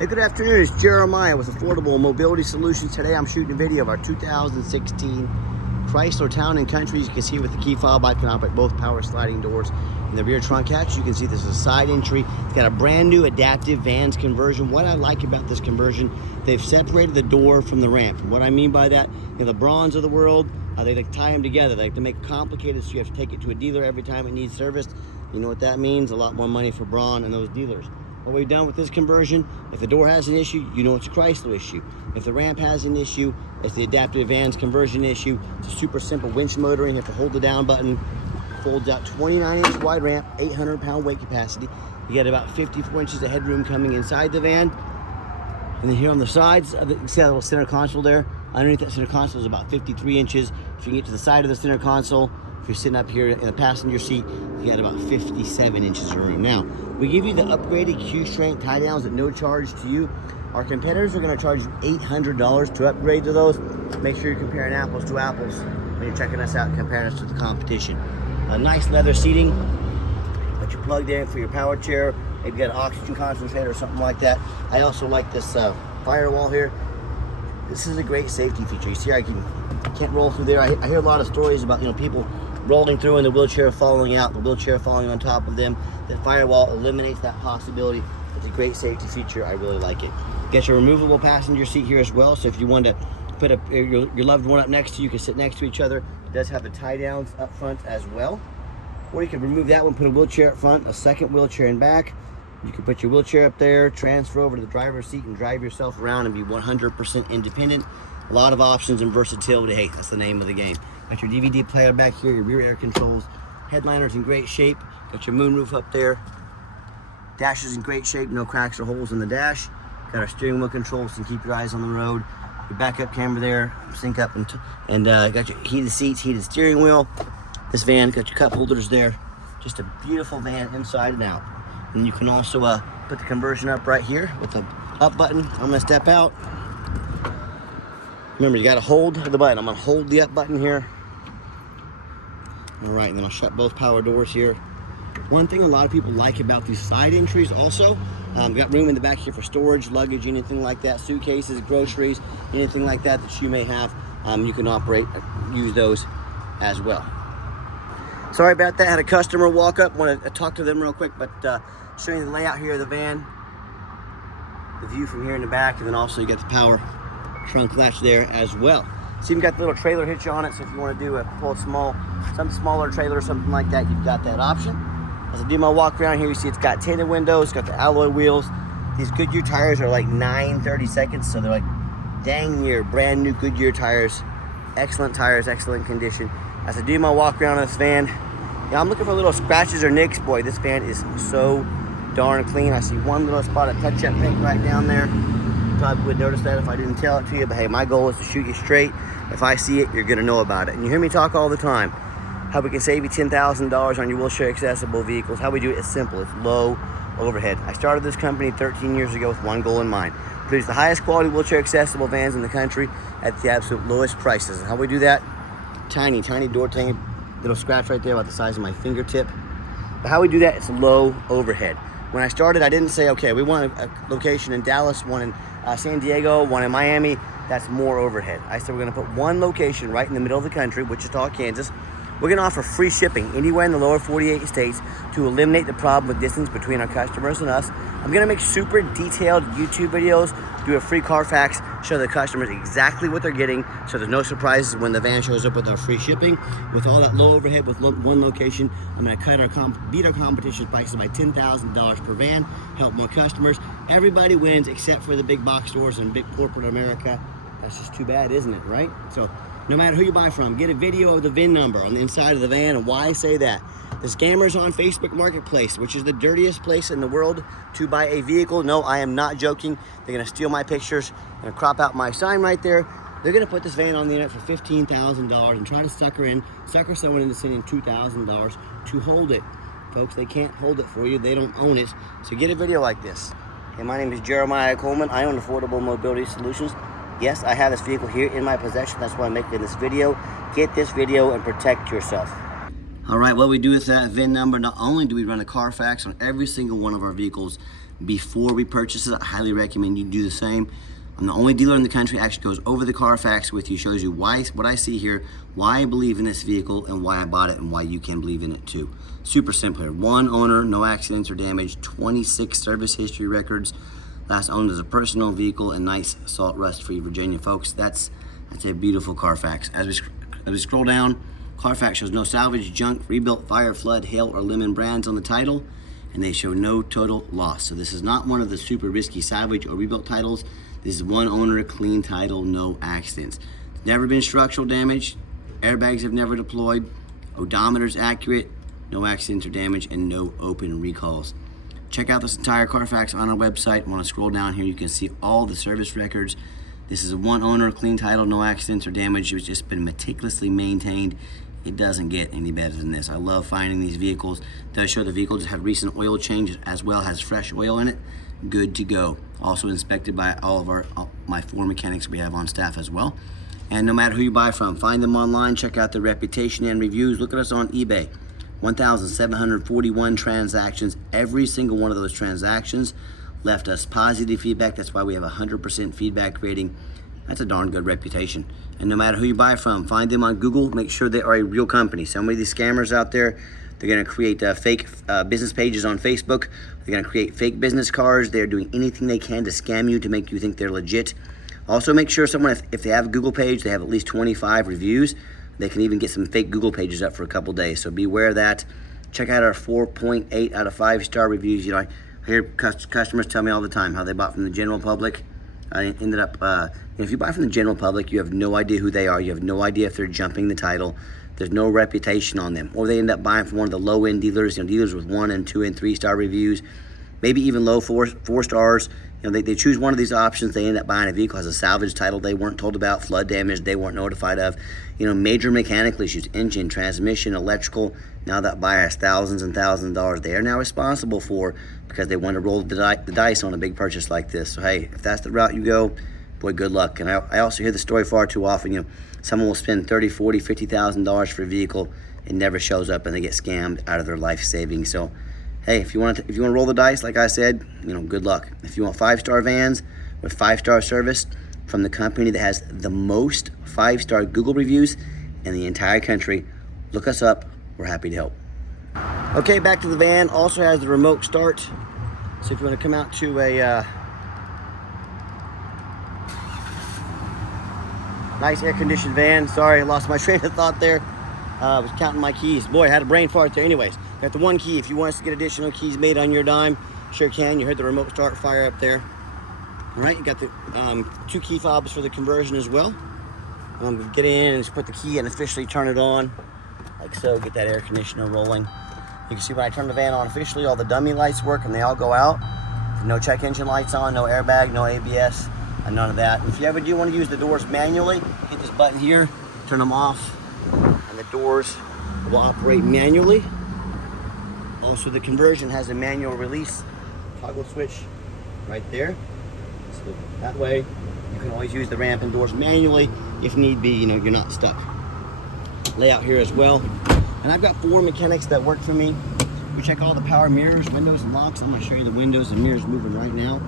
Hey, good afternoon. It's Jeremiah with Affordable Mobility Solutions. Today I'm shooting a video of our 2016 Chrysler Town & Country. You can see with the key fob, I can operate both power sliding doors in the rear trunk hatch. You can see this is a side entry. It's got a brand new adaptive vans conversion. What I like about this conversion, they've separated the door from the ramp. What I mean by that, the Brauns of the world, they like tie them together. They like to make it complicated, so you have to take it to a dealer every time it needs serviced. You know what that means? A lot more money for Braun and those dealers. What we've done with this conversion, if the door has an issue, you know it's a Chrysler issue. If the ramp has an issue, it's the adaptive vans conversion issue. It's a super simple winch motoring. You have to hold the down button. Folds out 29-inch wide ramp, 800-pound weight capacity. You get about 54 inches of headroom coming inside the van. And then here on the sides, you see that little center console there? Underneath that center console is about 53 inches. If you can get to the side of the center console, if you're sitting up here in the passenger seat, you got about 57 inches of room. Now, we give you the upgraded Q-strength tie downs at no charge to you. Our competitors are going to charge you $800 to upgrade to those. Make sure you're comparing apples to apples when you're checking us out and comparing us to the competition. A nice leather seating that you plugged in for your power chair. Maybe you got an oxygen concentrator or something like that. I also like this firewall here. This is a great safety feature. You see, I can't roll through there. I hear a lot of stories about people rolling through and the wheelchair falling out, the wheelchair falling on top of them. That firewall eliminates that possibility. It's a great safety feature. I really like it. Get your removable passenger seat here as well. So if you want to put your loved one up next to you, you can sit next to each other. It does have the tie downs up front as well. Or you can remove that one, put a wheelchair up front, a second wheelchair in back. You can put your wheelchair up there, transfer over to the driver's seat and drive yourself around and be 100% independent. A lot of options and versatility. Hey, that's the name of the game. Got your DVD player back here, your rear air controls. Headliner's in great shape. Got your moonroof up there. Dash is in great shape, no cracks or holes in the dash. Got our steering wheel controls to keep your eyes on the road. Your backup camera there, sync up, and got your heated seats, heated steering wheel. This van got your cup holders there. Just a beautiful van inside and out. And you can also put the conversion up right here with the up button. I'm gonna step out. Remember, you gotta hold the button. I'm gonna hold the up button here. All right, and then I'll shut both power doors here. One thing a lot of people like about these side entries also, got room in the back here for storage, luggage, anything like that, suitcases, groceries, anything like that that you may have. You can use those as well. Sorry about that, had a customer walk up. Want to talk to them real quick, but showing you the layout here of the van, the view from here in the back, and then also you got the power trunk latch there as well. So you've got the little trailer hitch on it, so if you want to pull some smaller trailer or something like that, you've got that option. As I do my walk around here, you see it's got tinted windows, it's got the alloy wheels. These Goodyear tires are like 9/32, so they're like dang near brand new Goodyear tires. Excellent tires, excellent condition. As I do my walk around in this van, I'm looking for little scratches or nicks. Boy, this van is so darn clean. I see one little spot of touch-up paint right down there. Probably would notice that if I didn't tell it to you, but hey, my goal is to shoot you straight. If I see it, you're gonna know about it. And you hear me talk all the time, how we can save you $10,000 on your wheelchair accessible vehicles. How we do it is simple, it's low overhead. I started this company 13 years ago with one goal in mind: produce the highest quality wheelchair accessible vans in the country at the absolute lowest prices. And how we do that? Tiny door, tiny little scratch right there about the size of my fingertip. But how we do that, it's low overhead. When I started, I didn't say, okay, we want a location in Dallas, one in San Diego, one in Miami. That's more overhead. I said we're gonna put one location right in the middle of the country, Wichita, Kansas. We're gonna offer free shipping anywhere in the lower 48 states to eliminate the problem with distance between our customers and us. I'm gonna make super detailed YouTube videos, do a free Carfax, show the customers exactly what they're getting, so there's no surprises when the van shows up with our free shipping. With all that low overhead with one location, I'm gonna beat our competition prices by $10,000 per van, help more customers. Everybody wins except for the big box stores and big corporate America. That's just too bad, isn't it, right? So no matter who you buy from, get a video of the VIN number on the inside of the van. And why I say that? The scammers on Facebook Marketplace, which is the dirtiest place in the world to buy a vehicle. No, I am not joking. They're gonna steal my pictures, gonna crop out my sign right there. They're gonna put this van on the internet for $15,000 and try to sucker someone into sending $2,000 to hold it. Folks, they can't hold it for you. They don't own it. So get a video like this. Hey, my name is Jeremiah Coleman. I own Affordable Mobility Solutions. Yes, I have this vehicle here in my possession. That's why I'm making this video. Get this video and protect yourself. All right, what we do with that VIN number, not only do we run a Carfax on every single one of our vehicles before we purchase it. I highly recommend you do the same. I'm the only dealer in the country that actually goes over the Carfax with you, shows you why, what I see here, why I believe in this vehicle, and why I bought it, and why you can believe in it too. Super simple here. 1 owner, no accidents or damage, 26 service history records, last owned as a personal vehicle, and nice salt rust free Virginia, folks. That's a beautiful Carfax. As we scroll down, Carfax shows no salvage, junk, rebuilt, fire, flood, hail, or lemon brands on the title, and they show no total loss. So this is not one of the super risky salvage or rebuilt titles. This is 1 owner, clean title, no accidents. Never been structural damage, airbags have never deployed, odometer's accurate, no accidents or damage, and no open recalls. Check out this entire Carfax on our website. Want to scroll down here, you can see all the service records. This is a 1 owner, clean title, no accidents or damage. It's just been meticulously maintained. It doesn't get any better than this. I love finding these vehicles. It does show the vehicle just had recent oil changes as well, has fresh oil in it. Good to go. Also inspected by all of my 4 mechanics we have on staff as well. And no matter who you buy from, find them online, check out their reputation and reviews. Look at us on eBay. 1,741 transactions. Every single one of those transactions left us positive feedback. That's why we have 100% feedback rating. That's a darn good reputation. And no matter who you buy from, find them on Google. Make sure they are a real company. Some of these scammers out there, they're going to create fake business pages on Facebook. They're going to create fake business cards. They're doing anything they can to scam you, to make you think they're legit. Also, make sure someone, if they have a Google page, they have at least 25 reviews. They can even get some fake Google pages up for a couple days. So beware of that. Check out our 4.8 out of 5-star reviews. You know, I hear customers tell me all the time how they bought from the general public. I ended up, if you buy from the general public, you have no idea who they are. You have no idea if they're jumping the title. There's no reputation on them. Or they end up buying from one of the low-end dealers, dealers with 1 and 2 and 3-star reviews, maybe even low 4 stars. They choose one of these options. They end up buying a vehicle has a salvage title they weren't told about, flood damage they weren't notified of, major mechanical issues, engine, transmission, electrical. Now that buyer has thousands and thousands of dollars they are now responsible for because they want to roll the dice on a big purchase like this. So hey, if that's the route you go, boy, good luck. And I also hear the story far too often. Someone will spend $30,000, $40,000, $50,000 for a vehicle, it never shows up, and they get scammed out of their life savings. So hey, if you want to roll the dice, like I said, good luck. If you want 5-star vans with 5-star service from the company that has the most 5-star Google reviews in the entire country, look us up. We're happy to help. Okay, back to the van. Also has the remote start. So if you want to come out to a nice air-conditioned van. Sorry, I lost my train of thought there. I was counting my keys. Boy, I had a brain fart there. Anyways, got the 1 key. If you want us to get additional keys made on your dime, sure can. You heard the remote start fire up there. All right, you got the 2 key fobs for the conversion as well. Get in and just put the key and officially turn it on, like so. Get that air conditioner rolling. You can see when I turn the van on officially, all the dummy lights work and they all go out. No check engine lights on, no airbag, no ABS, and none of that. If you ever do want to use the doors manually, hit this button here, turn them off, and the doors will operate manually. Also, the conversion has a manual release toggle switch right there. So that way, you can always use the ramp and doors manually if need be. You're not stuck. Layout here as well. And I've got 4 mechanics that work for me. We check all the power mirrors, windows, and locks. I'm going to show you the windows and mirrors moving right now.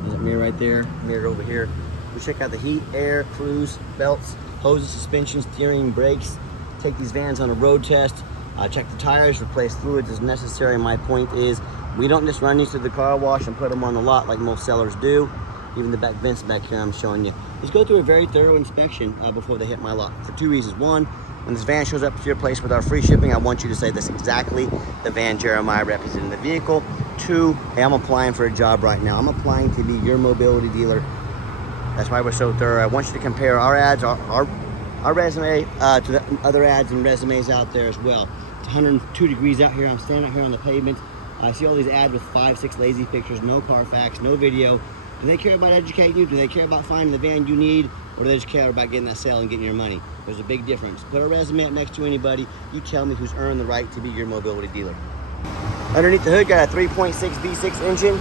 There's a mirror right there, mirror over here. We check out the heat, air, cruise, belts, hoses, suspension, steering, brakes. Take these vans on a road test. Check the tires, replace fluids as necessary. My point is, we don't just run these to the car wash and put them on the lot like most sellers do. Even the back vents back here I'm showing you. Just go through a very thorough inspection before they hit my lot. For 2 reasons. 1, when this van shows up to your place with our free shipping, I want you to say this exactly the van Jeremiah representing the vehicle. 2, hey, I'm applying for a job right now. I'm applying to be your mobility dealer. That's why we're so thorough. I want you to compare our ads, our resume to the other ads and resumes out there as well. It's 102 degrees out here. I'm standing out here on the pavement. I see all these ads with 5, 6 lazy pictures, no Carfax, no video. Do they care about educating you? Do they care about finding the van you need? Or do they just care about getting that sale and getting your money? There's a big difference. Put a resume up next to anybody. You tell me who's earned the right to be your mobility dealer. Underneath the hood, got a 3.6 V6 engine.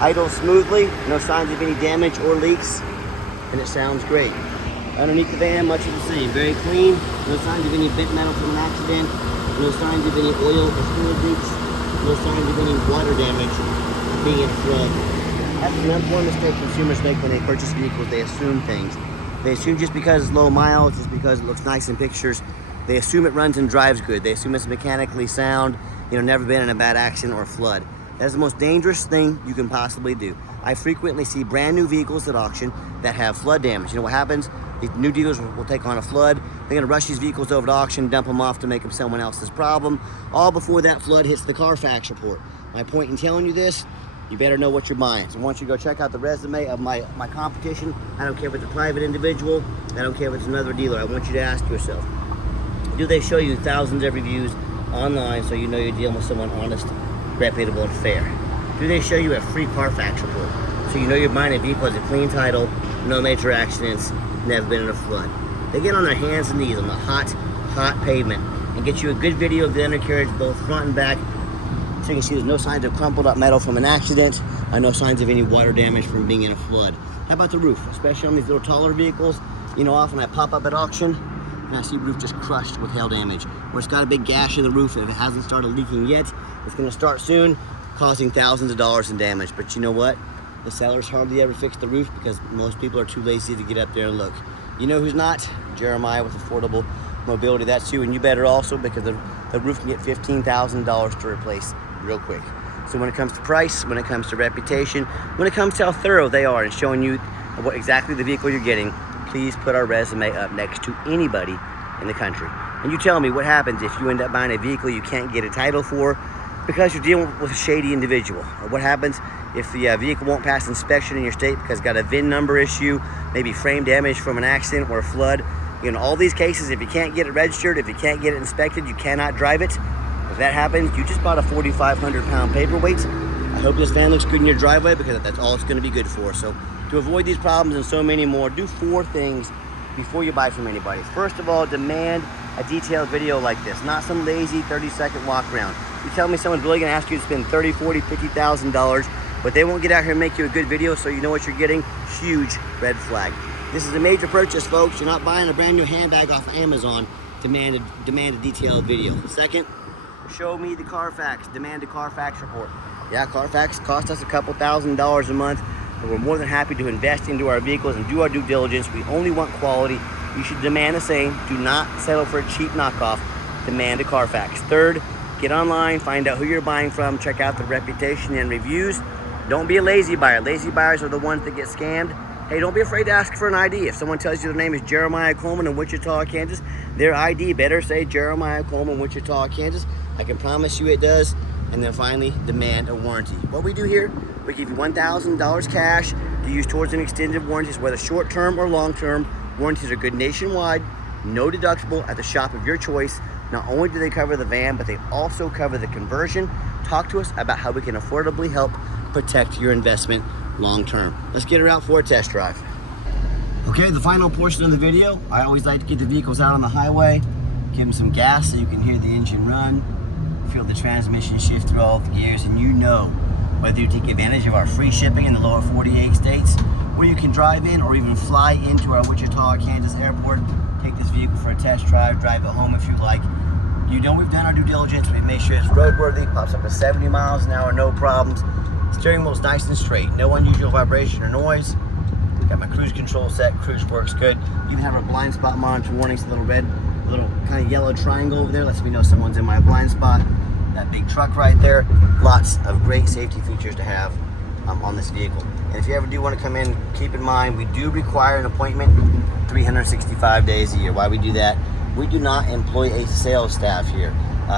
Idles smoothly. No signs of any damage or leaks. And it sounds great. Underneath the van, much of the same. Very clean. No signs of any bent metal from an accident. No signs of any oil or fluid leaks. No signs of any water damage being in a flood. That's the number one mistake consumers make when they purchase vehicles. They assume things. They assume just because it's low miles, just because it looks nice in pictures, they assume it runs and drives good. They assume it's mechanically sound, never been in a bad accident or flood. That is the most dangerous thing you can possibly do. I frequently see brand new vehicles at auction that have flood damage. You know what happens? The new dealers will take on a flood. They're gonna rush these vehicles over to auction, dump them off to make them someone else's problem, all before that flood hits the Carfax report. My point in telling you this, you better know what you're buying. So I want you to go check out the resume of my competition. I don't care if it's a private individual, I don't care if it's another dealer. I want you to ask yourself, do they show you thousands of reviews online so you know you're dealing with someone honest, reputable, and fair? Do they show you a free Carfax report so you know you're buying a vehicle with a clean title, no major accidents, never been in a flood? They get on their hands and knees on the hot pavement and get you a good video of the undercarriage, both front and back, so you can see there's no signs of crumpled up metal from an accident, no signs of any water damage from being in a flood. How about the roof? Especially on these little taller vehicles, often I pop up at auction and I see the roof just crushed with hail damage, or it's got a big gash in the roof, and if it hasn't started leaking yet, it's going to start soon, causing thousands of dollars in damage. But you know what? The sellers hardly ever fix the roof because most people are too lazy to get up there and look. You know who's not? Jeremiah with Affordable Mobility. That's you, and you better also, because the roof can get $15,000 to replace real quick. So when it comes to price, when it comes to reputation, when it comes to how thorough they are in showing you what exactly the vehicle you're getting, please put our resume up next to anybody in the country. And you tell me what happens if you end up buying a vehicle you can't get a title for because you're dealing with a shady individual. Or what happens if the vehicle won't pass inspection in your state because it's got a VIN number issue, maybe frame damage from an accident or a flood. In all these cases, if you can't get it registered, if you can't get it inspected, you cannot drive it. If that happens, you just bought a 4,500 pound paperweight. I hope this van looks good in your driveway because that's all it's going to be good for. So to avoid these problems and so many more, do 4 things before you buy from anybody. First of all, demand a detailed video like this, not some lazy 30-second walk around. You tell me someone's really going to ask you to spend $30,000, $40,000, $50,000, but they won't get out here and make you a good video so you know what you're getting. Huge red flag. This is a major purchase, folks. You're not buying a brand new handbag off of Amazon. Demand a detailed video. Second, show me the Carfax. Demand a Carfax report. Yeah, Carfax costs us a couple $1,000s a month, but we're more than happy to invest into our vehicles and do our due diligence. We only want quality. You should demand the same. Do not settle for a cheap knockoff. Demand a Carfax. Third, get online, find out who you're buying from, check out the reputation and reviews. Don't be a lazy buyer. Lazy buyers are the ones that get scammed. Hey, don't be afraid to ask for an ID. If someone tells you their name is Jeremiah Coleman in Wichita, Kansas, their ID better say Jeremiah Coleman, Wichita, Kansas. I can promise you it does. And then finally, demand a warranty. What we do here, we give you $1,000 cash to use towards an extended warranty, whether short-term or long-term. Warranties are good nationwide, no deductible at the shop of your choice. Not only do they cover the van, but they also cover the conversion. Talk to us about how we can affordably help protect your investment long-term. Let's get her out for a test drive. Okay, the final portion of the video, I always like to get the vehicles out on the highway, give them some gas so you can hear the engine run, feel the transmission shift through all the gears, and you know whether you take advantage of our free shipping in the lower 48 states, where you can drive in or even fly into our Wichita, Kansas airport, take this vehicle for a test drive, drive it home if you like. You know we've done our due diligence, we make sure it's roadworthy, pops up to 70 miles an hour, no problems. Steering wheel's nice and straight, no unusual vibration or noise. Got my cruise control set, cruise works good. Even have our blind spot monitor warnings, a little red, a little kind of yellow triangle over there, lets me know someone's in my blind spot. That big truck right there, lots of great safety features to have on this vehicle. And if you ever do want to come in, keep in mind we do require an appointment 365 days a year. Why we do that? We do not employ a sales staff here.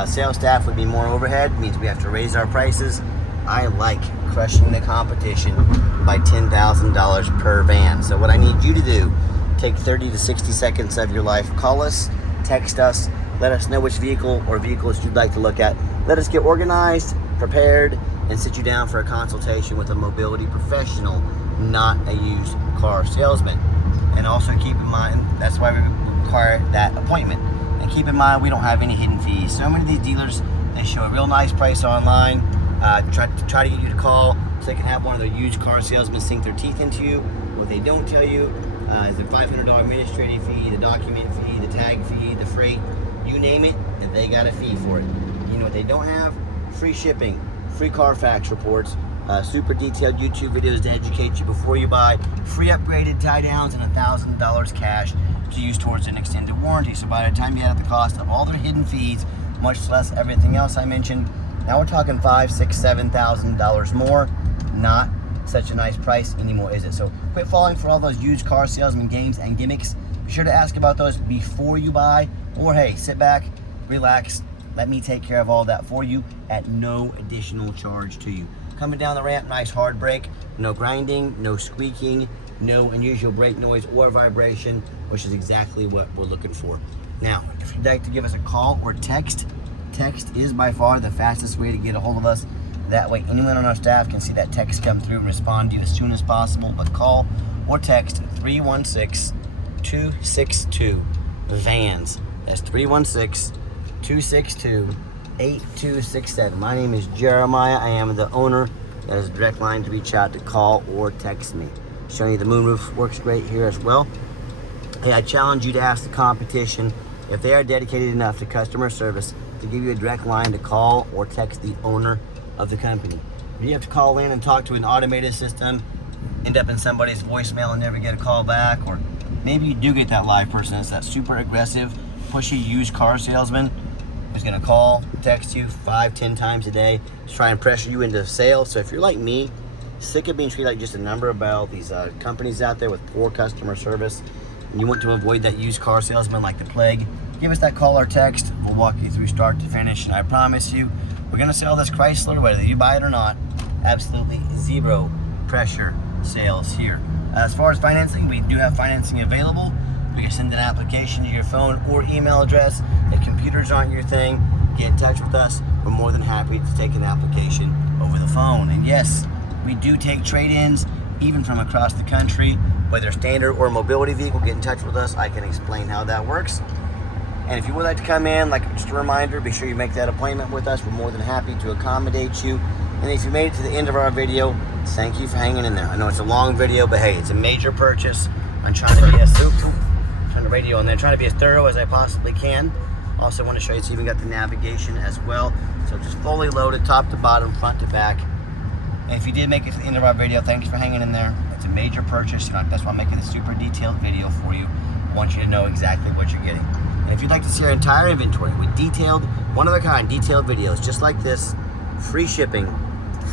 Sales staff would be more overhead, means we have to raise our prices. I like crushing the competition by $10,000 per van. So what I need you to do, take 30 to 60 seconds of your life, call us, text us, let us know which vehicle or vehicles you'd like to look at. Let us get organized, prepared, and sit you down for a consultation with a mobility professional, not a used car salesman. And also keep in mind, that's why we require that appointment. And keep in mind, we don't have any hidden fees. So many of these dealers, they show a real nice price online, try to get you to call so they can have one of their used car salesmen sink their teeth into you. What they don't tell you is the $500 administrative fee, the document fee, the tag fee, the freight, you name it, and they got a fee for it. You know what they don't have? Free shipping, free Carfax reports, super detailed YouTube videos to educate you before you buy, free upgraded tie downs, and $1,000 cash to use towards an extended warranty. So by the time you add up the cost of all their hidden fees, much less everything else I mentioned, now we're talking $5,000, $6,000, $7,000 more. Not such a nice price anymore, is it? So quit falling for all those used car salesman games and gimmicks. Be sure to ask about those before you buy, or hey, sit back, relax, let me take care of all that for you at no additional charge to you. Coming down the ramp, nice hard brake, no grinding, no squeaking, no unusual brake noise or vibration, which is exactly what we're looking for. Now, if you'd like to give us a call or text is by far the fastest way to get a hold of us. That way anyone on our staff can see that text come through and respond to you as soon as possible. But call or text 316-262-VANS. That's 316-262-8267. My name is Jeremiah. I am the owner. That is a direct line to reach out to call or text me. Showing you the moonroof works great here as well. Hey, I challenge you to ask the competition if they are dedicated enough to customer service to give you a direct line to call or text the owner of the company. When you have to call in and talk to an automated system, end up in somebody's voicemail and never get a call back, or maybe you do get that live person. It's that super aggressive, pushy used car salesman who's gonna call, text you 5-10 times a day to try and pressure you into a sale. So if you're like me, sick of being treated like just a number by all these companies out there with poor customer service, and you want to avoid that used car salesman like the plague, give us that call or text. We'll walk you through start to finish, and I promise you, we're gonna sell this Chrysler whether you buy it or not. Absolutely zero pressure sales here. As far as financing, we do have financing available. We can send an application to your phone or email address. If computers aren't your thing, get in touch with us. We're more than happy to take an application over the phone. And yes, we do take trade-ins even from across the country, whether standard or mobility vehicle. Get in touch with us. I can explain how that works. And if you would like to come in, like just a reminder, be sure you make that appointment with us. We're more than happy to accommodate you. And if you made it to the end of our video, thank you for hanging in there. I know it's a long video, but hey, it's a major purchase. I'm trying to be as trying to be as thorough as I possibly can. Also want to show you, it's even got the navigation as well. So just fully loaded, top to bottom, front to back. And if you did make it to the end of our video, thanks for hanging in there. It's a major purchase. That's why I'm making a super detailed video for you. I want you to know exactly what you're getting. And if you'd like to see our entire inventory with detailed, one-of-a-kind detailed videos just like this, free shipping,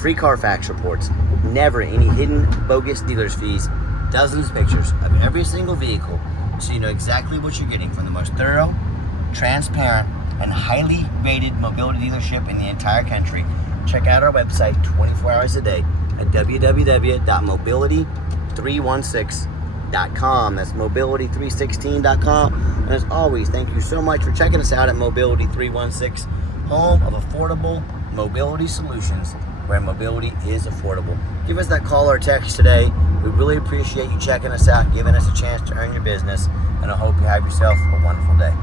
free Carfax reports, never any hidden bogus dealer's fees, dozens of pictures of every single vehicle, so you know exactly what you're getting from the most thorough, transparent, and highly rated mobility dealership in the entire country. Check out our website 24 hours a day at www.mobility316.com. That's mobility316.com. And as always, thank you so much for checking us out at Mobility 316, home of affordable mobility solutions, where mobility is affordable. Give us that call or text today. We really appreciate you checking us out, giving us a chance to earn your business, and I hope you have yourself a wonderful day.